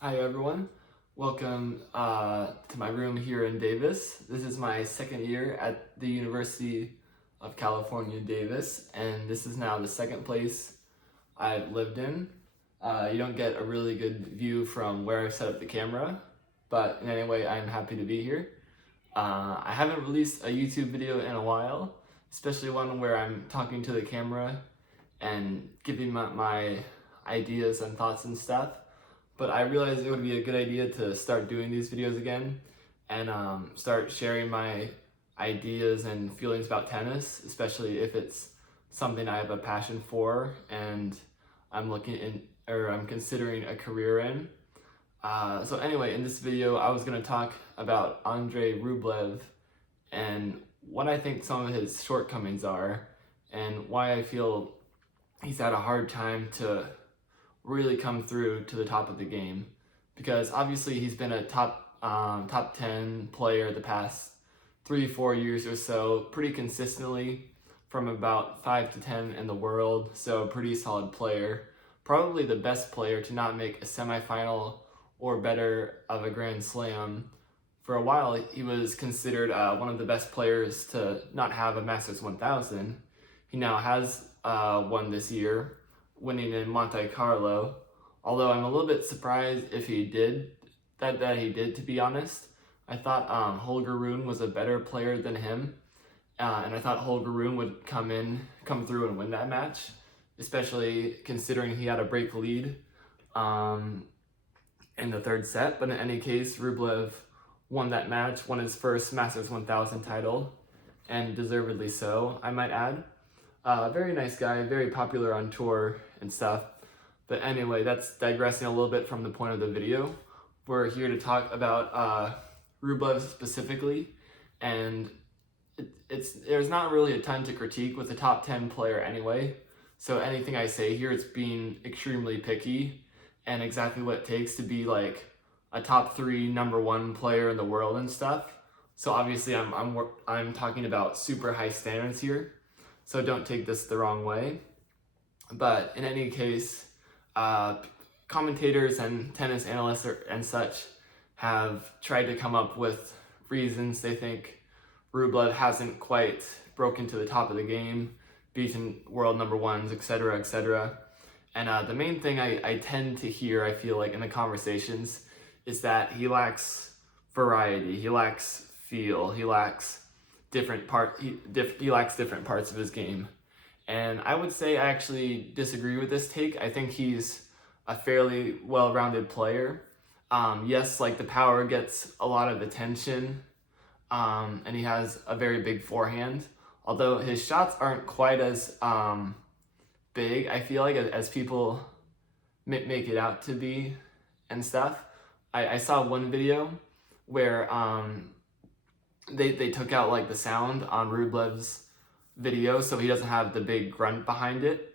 Hi everyone, welcome to my room here in Davis. This is my second year at the University of California, Davis, and this is now the second place I've lived in. You don't get a really good view from where I set up the camera, but in any way, I'm happy to be here. I haven't released a YouTube video in a while, especially one where I'm talking to the camera and giving my ideas and thoughts and stuff. But I realized it would be a good idea to start doing these videos again and start sharing my ideas and feelings about tennis, especially if it's something I have a passion for and I'm considering a career in. So anyway, in this video, I was going to talk about Andrei Rublev and what I think some of his shortcomings are and why I feel he's had a hard time to really come through to the top of the game, because obviously he's been a top 10 player the past 3-4 years or so, pretty consistently from about 5 to 10 in the world, so a pretty solid player, probably the best player to not make a semifinal or better of a Grand Slam. For a while he was considered one of the best players to not have a Masters 1000. He now has one this year, winning in Monte Carlo, although I'm a little bit surprised if he did, that he did, to be honest. I thought Holger Rune was a better player than him, and I thought Holger Rune would come through and win that match, especially considering he had a break lead in the third set. But in any case, Rublev won that match, won his first Masters 1000 title, and deservedly so, I might add. Very nice guy, very popular on tour and stuff. But anyway, that's digressing a little bit from the point of the video. We're here to talk about Rublev specifically, and there's not really a ton to critique with a top 10 player anyway. So anything I say here is being extremely picky and exactly what it takes to be like a top 3 number 1 player in the world and stuff. So obviously I'm talking about super high standards here, so don't take this the wrong way. But in any case, commentators and tennis analysts and such have tried to come up with reasons they think Rublev hasn't quite broken to the top of the game, beaten world number 1s, etc., etc. And the main thing I tend to hear, I feel like, in the conversations is that he lacks variety, he lacks feel, he lacks different parts of his game. And I would say I actually disagree with this take. I think he's a fairly well-rounded player. Yes, like the power gets a lot of attention, and he has a very big forehand, although his shots aren't quite as big, I feel like, as people make it out to be and stuff. I saw one video where they took out like the sound on Rublev's video, so he doesn't have the big grunt behind it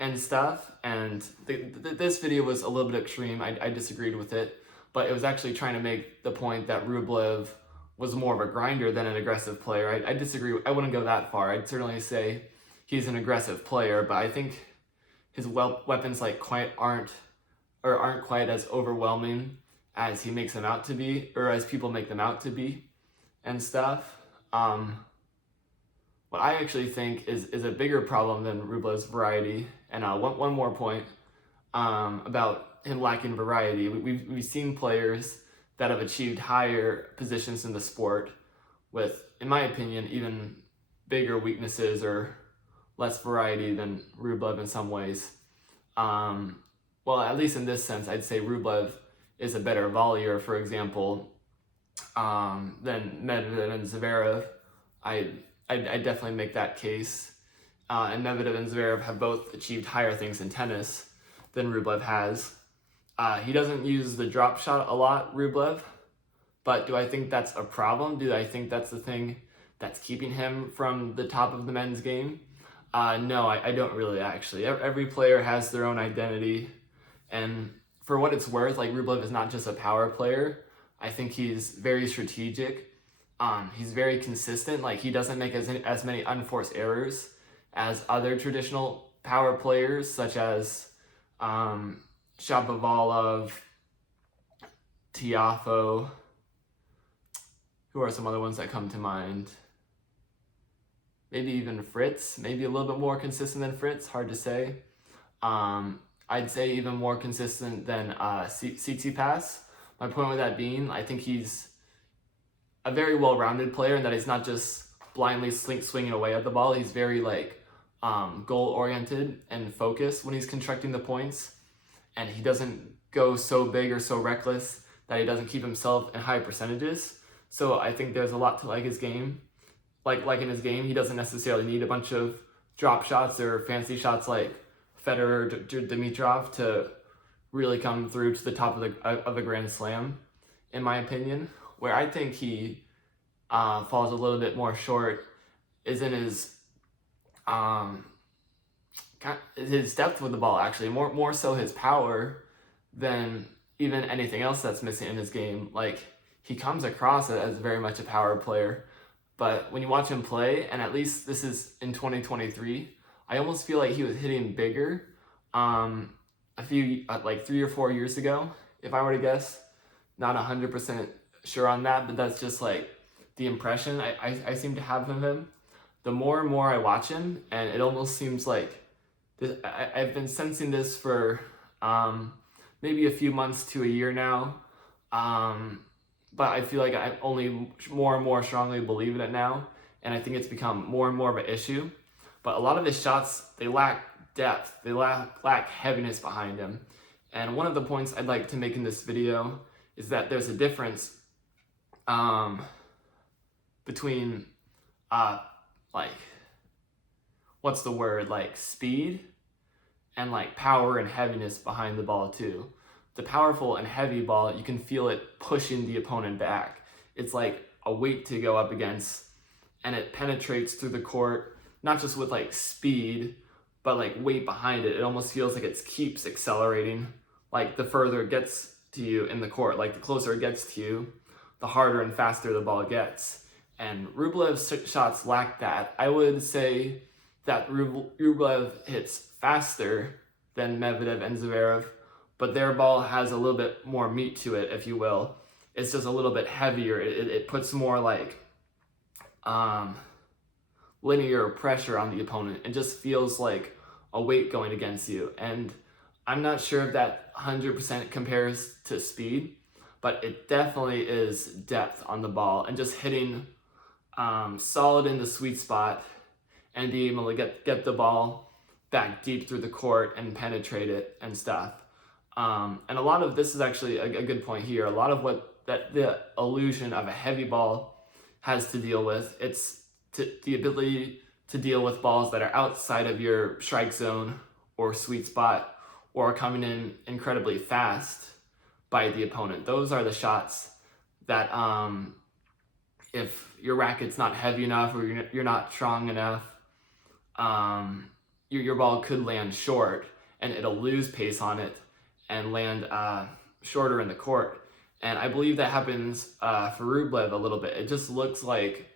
and stuff. And this video was a little bit extreme. I disagreed with it, but it was actually trying to make the point that Rublev was more of a grinder than an aggressive player. I disagree. I wouldn't go that far. I'd certainly say he's an aggressive player, but I think his weapons aren't quite as overwhelming as he makes them out to be, or as people make them out to be and stuff. What I actually think is a bigger problem than Rublev's variety, and one more point about him lacking variety. We've seen players that have achieved higher positions in the sport with, in my opinion, even bigger weaknesses or less variety than Rublev in some ways. Well, at least in this sense, I'd say Rublev is a better volleyer, for example, than Medvedev and Zverev. I definitely make that case. And Medvedev and Zverev have both achieved higher things in tennis than Rublev has. He doesn't use the drop shot a lot, Rublev, but do I think that's a problem? Do I think that's the thing that's keeping him from the top of the men's game? No, I don't really, actually. Every player has their own identity, and for what it's worth, like, Rublev is not just a power player. I think he's very strategic. He's very consistent. Like, he doesn't make as many unforced errors as other traditional power players, such as Shapovalov, Tiafoe. Who are some other ones that come to mind? Maybe even Fritz, maybe a little bit more consistent than Fritz, hard to say. I'd say even more consistent than Tsitsipas. My point with that being, I think he's a very well-rounded player in that he's not just blindly swinging away at the ball. He's very goal-oriented and focused when he's constructing the points, and he doesn't go so big or so reckless that he doesn't keep himself in high percentages. So I think there's a lot to like his game. Like in his game, he doesn't necessarily need a bunch of drop shots or fancy shots like Federer or Dimitrov to really come through to the top of the Grand Slam, in my opinion. Where I think he falls a little bit more short is in his depth with the ball, actually. More so his power than even anything else that's missing in his game. Like, he comes across as very much a power player. But when you watch him play, and at least this is in 2023, I almost feel like he was hitting bigger a few, 3 or 4 years ago, if I were to guess. Not 100% sure on that, but that's just like the impression I seem to have of him. The more and more I watch him, and it almost seems like I've been sensing this for maybe a few months to a year now. But I feel like I only more and more strongly believe in it now, and I think it's become more and more of an issue. But a lot of his shots, they lack depth, they lack heaviness behind them. And one of the points I'd like to make in this video is that there's a difference between speed and power and heaviness behind the ball too. The powerful and heavy ball, you can feel it pushing the opponent back. It's like a weight to go up against, and it penetrates through the court, not just with speed, but weight behind it. It almost feels like it keeps accelerating. The further it gets to you in the court, the closer it gets to you, the harder and faster the ball gets. And Rublev's shots lack that. I would say that Rublev hits faster than Medvedev and Zverev, but their ball has a little bit more meat to it, if you will. It's just a little bit heavier. It puts more linear pressure on the opponent. It just feels like a weight going against you. And I'm not sure if that 100% compares to speed, but it definitely is depth on the ball and just hitting solid in the sweet spot and being able to get the ball back deep through the court and penetrate it and stuff. And a lot of this is actually a good point here. A lot of the illusion of a heavy ball has to deal with, it's the ability to deal with balls that are outside of your strike zone or sweet spot or coming in incredibly fast by the opponent. Those are the shots that if your racket's not heavy enough or you're not strong enough, your ball could land short and it'll lose pace on it and land shorter in the court. And I believe that happens for Rublev a little bit. It just looks like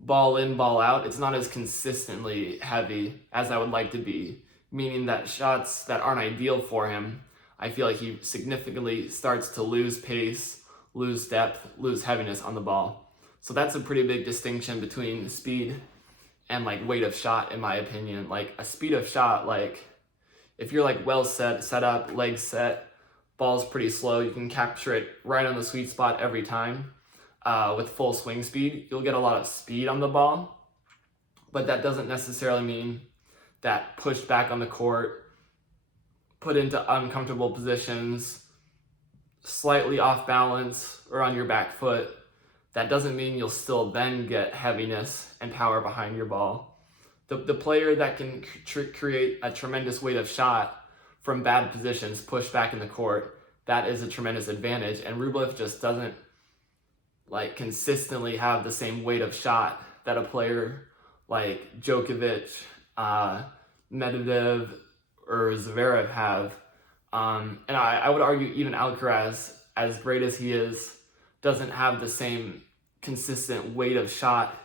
ball in, ball out. It's not as consistently heavy as I would like to be, meaning that shots that aren't ideal for him, I feel like he significantly starts to lose pace, lose depth, lose heaviness on the ball. So that's a pretty big distinction between speed and weight of shot, in my opinion. A speed of shot, if you're well set up, legs set, ball's pretty slow, you can capture it right on the sweet spot every time with full swing speed. You'll get a lot of speed on the ball, but that doesn't necessarily mean that pushed back on the court, put into uncomfortable positions, slightly off balance or on your back foot, that doesn't mean you'll still then get heaviness and power behind your ball. The player that can create a tremendous weight of shot from bad positions, pushed back in the court, that is a tremendous advantage. And Rublev just doesn't consistently have the same weight of shot that a player like Djokovic, Medvedev, or Zverev have. And I would argue even Alcaraz, as great as he is, doesn't have the same consistent weight of shot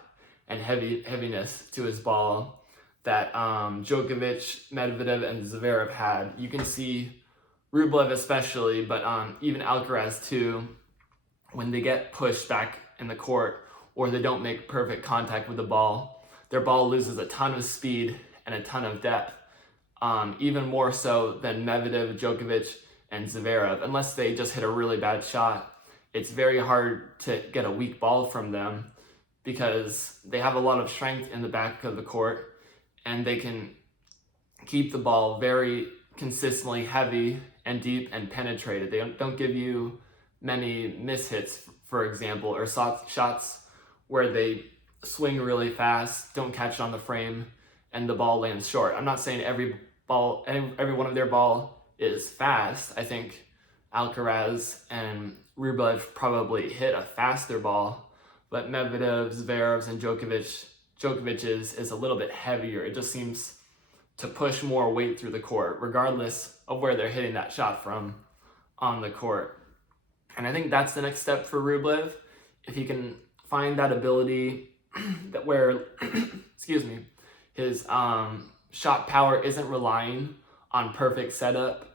and heaviness to his ball that Djokovic, Medvedev, and Zverev had. You can see Rublev especially, but even Alcaraz too, when they get pushed back in the court or they don't make perfect contact with the ball, their ball loses a ton of speed and a ton of depth, even more so than Medvedev, Djokovic, and Zverev. Unless they just hit a really bad shot, it's very hard to get a weak ball from them because they have a lot of strength in the back of the court and they can keep the ball very consistently heavy and deep and penetrated. They don't give you many mishits, for example, or shots where they swing really fast, don't catch it on the frame, and the ball lands short. I'm not saying every one of their ball is fast. I think Alcaraz and Rublev probably hit a faster ball, but Medvedev's, Zverev's, and Djokovic's is a little bit heavier. It just seems to push more weight through the court, regardless of where they're hitting that shot from on the court. And I think that's the next step for Rublev. If he can find that ability that where, excuse me, his shot power isn't relying on perfect setup,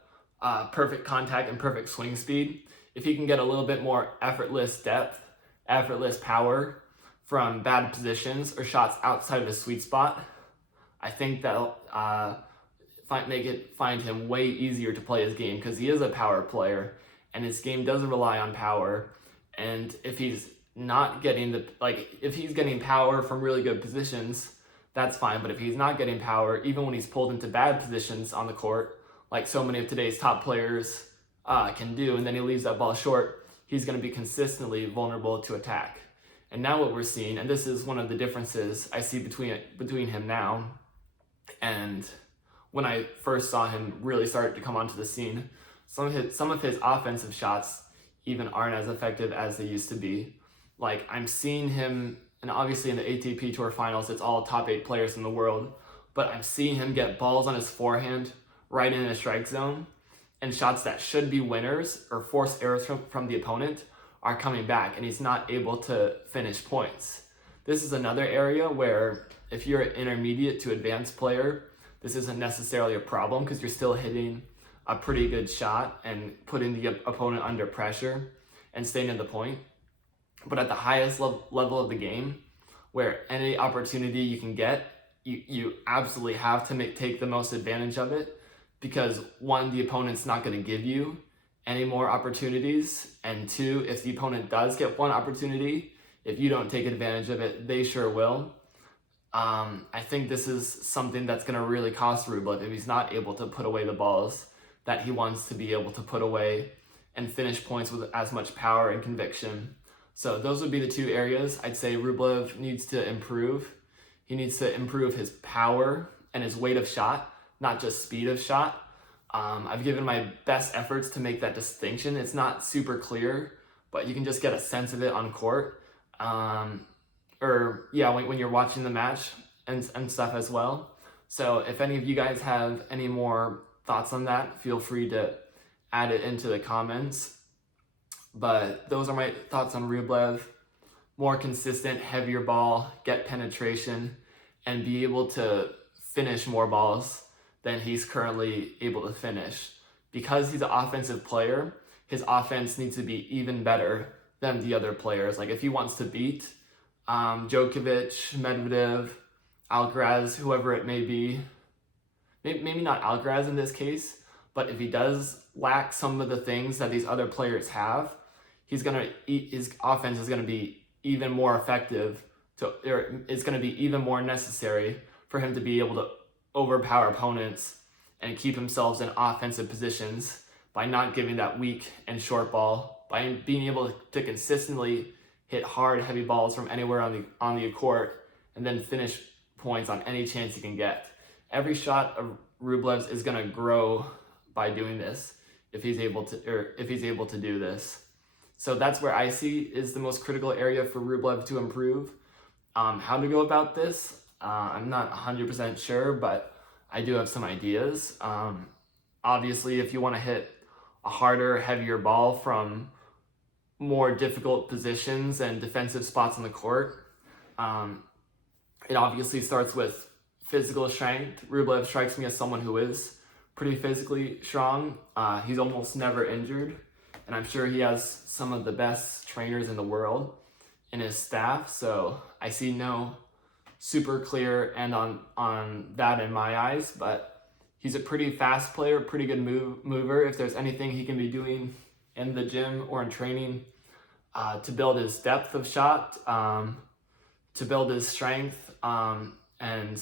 perfect contact, and perfect swing speed. If he can get a little bit more effortless depth, effortless power from bad positions or shots outside of his sweet spot, I think that'll find him way easier to play his game, because he is a power player and his game doesn't rely on power. And if he's not getting if he's getting power from really good positions, that's fine. But if he's not getting power, even when he's pulled into bad positions on the court, like so many of today's top players can do, and then he leaves that ball short, he's going to be consistently vulnerable to attack. And now what we're seeing, and this is one of the differences I see between him now and when I first saw him really start to come onto the scene, some of his offensive shots even aren't as effective as they used to be. Like, I'm seeing him, and obviously in the ATP Tour finals, it's all top 8 players in the world, but I'm seeing him get balls on his forehand right in the strike zone, and shots that should be winners or force errors from the opponent are coming back, and he's not able to finish points. This is another area where if you're an intermediate to advanced player, this isn't necessarily a problem, because you're still hitting a pretty good shot and putting the opponent under pressure and staying in the point. But at the highest level of the game, where any opportunity you can get, you absolutely have to take the most advantage of it, because one, the opponent's not going to give you any more opportunities, and two, if the opponent does get one opportunity, if you don't take advantage of it, they sure will. I think this is something that's going to really cost Rublev if he's not able to put away the balls that he wants to be able to put away and finish points with as much power and conviction. So those would be the two areas I'd say Rublev needs to improve. He needs to improve his power and his weight of shot, not just speed of shot. I've given my best efforts to make that distinction. It's not super clear, but you can just get a sense of it on court. When you're watching the match and stuff as well. So if any of you guys have any more thoughts on that, feel free to add it into the comments. But those are my thoughts on Rublev. More consistent, heavier ball, get penetration, and be able to finish more balls than he's currently able to finish. Because he's an offensive player, his offense needs to be even better than the other players. Like, if he wants to beat Djokovic, Medvedev, Alcaraz, whoever it may be, maybe not Alcaraz in this case, but if he does lack some of the things that these other players have, his offense is going to be even more effective, it's going to be even more necessary for him to be able to overpower opponents and keep himself in offensive positions by not giving that weak and short ball, by being able to consistently hit hard, heavy balls from anywhere on the court, and then finish points on any chance he can get. Every shot of Rublev's is going to grow by doing this if he's able to do this. So that's where I see is the most critical area for Rublev to improve. How to go about this, I'm not 100% sure, but I do have some ideas. Obviously, if you want to hit a harder, heavier ball from more difficult positions and defensive spots on the court, it obviously starts with physical strength. Rublev strikes me as someone who is pretty physically strong. He's almost never injured, and I'm sure he has some of the best trainers in the world in his staff, so I see no super clear end on that in my eyes, but he's a pretty fast player, pretty good mover. If there's anything he can be doing in the gym or in training to build his depth of shot, to build his strength, and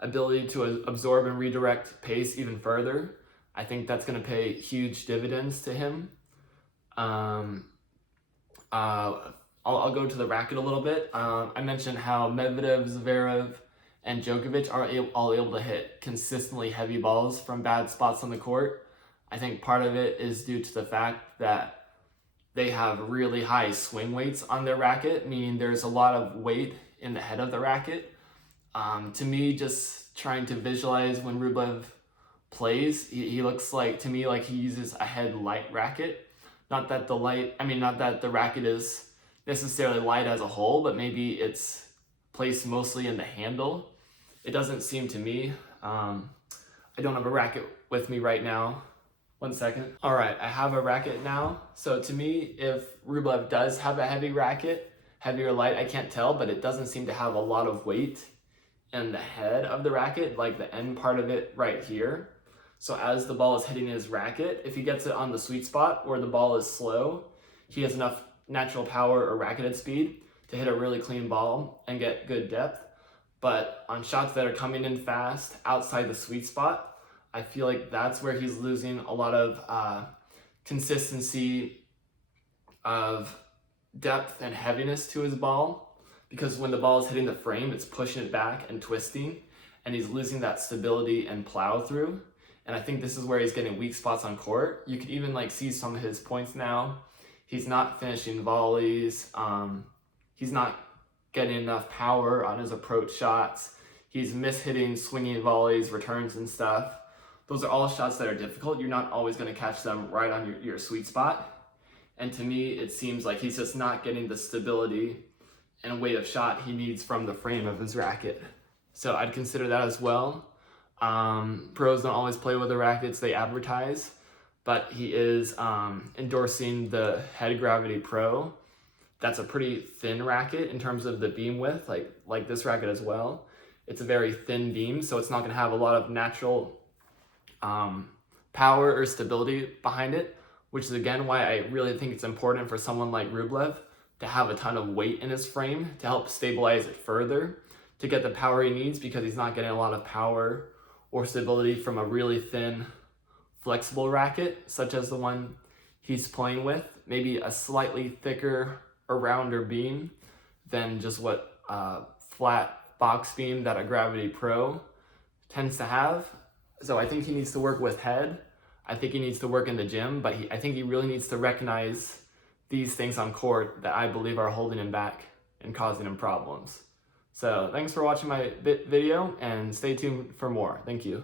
ability to absorb and redirect pace even further, I think that's going to pay huge dividends to him. I'll go to the racket a little bit. I mentioned how Medvedev, Zverev, and Djokovic are all able to hit consistently heavy balls from bad spots on the court. I think part of it is due to the fact that they have really high swing weights on their racket, meaning there's a lot of weight in the head of the racket. To me, just trying to visualize when Rublev plays, he looks like, to me, like he uses a head light racket. Not that the racket is necessarily light as a whole, but maybe it's placed mostly in the handle. It doesn't seem to me. I don't have a racket with me right now. 1 second. All right, I have a racket now. So to me, if Rublev does have a heavy racket, heavy or light, I can't tell, but it doesn't seem to have a lot of weight in the head of the racket, like the end part of it right here. So as the ball is hitting his racket, if he gets it on the sweet spot where the ball is slow, he has enough natural power or racketed speed to hit a really clean ball and get good depth. But on shots that are coming in fast outside the sweet spot, I feel like that's where he's losing a lot of consistency of depth and heaviness to his ball, because when the ball is hitting the frame, it's pushing it back and twisting, and he's losing that stability and plow through. And I think this is where he's getting weak spots on court. You could even see some of his points now. He's not finishing volleys. He's not getting enough power on his approach shots. He's mishitting swinging volleys, returns and stuff. Those are all shots that are difficult. You're not always going to catch them right on your sweet spot. And to me, it seems like he's just not getting the stability and weight of shot he needs from the frame of his racket. So I'd consider that as well. Pros don't always play with the rackets they advertise, but he is endorsing the Head Gravity Pro. That's a pretty thin racket in terms of the beam width, like this racket as well. It's a very thin beam, so it's not going to have a lot of natural power or stability behind it, which is again why I really think it's important for someone like Rublev to have a ton of weight in his frame to help stabilize it further, to get the power he needs, because he's not getting a lot of power or stability from a really thin, flexible racket, such as the one he's playing with. Maybe a slightly thicker or rounder beam than just what flat box beam that a Gravity Pro tends to have. So I think he needs to work with head. I think he needs to work in the gym, but I think he really needs to recognize these things on court that I believe are holding him back and causing him problems. So thanks for watching my video, and stay tuned for more. Thank you.